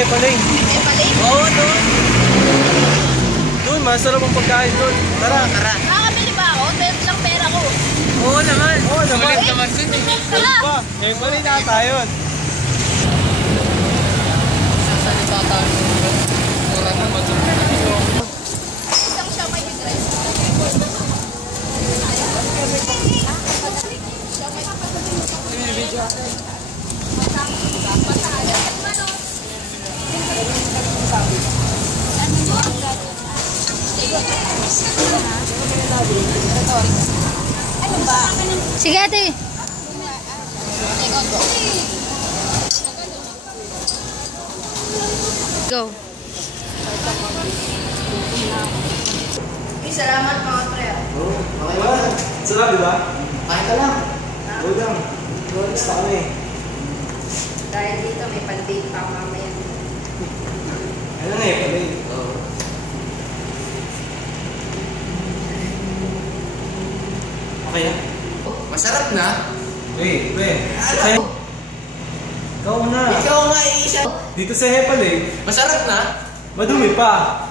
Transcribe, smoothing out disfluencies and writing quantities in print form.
Hepaling. Hepaling? Oo, doon. Doon, masarap ang pagkain doon. Tara. Tara. Makakabili ba ako? 12 lang pera ko. Oo naman. Oo naman. Sulit naman dun eh. Tala. Hepaling na tayo. Sasalita tayo. Mura naman dun. Isang siya may rice. Ano ba? Sige, ate. Go. Salamat mga pre. Oo, okay ba? Sarap, di ba? Kain ka lang. Oo lang. Basta kami. Dahil dito may pan-date pa mamaya. Ano na Hepaling? Oo. Okay na? Masarap na. Hey, pre. Ano? Ikaw na. Ikaw nga isa. Dito sa Hepaling, Masarap na. madumi pa.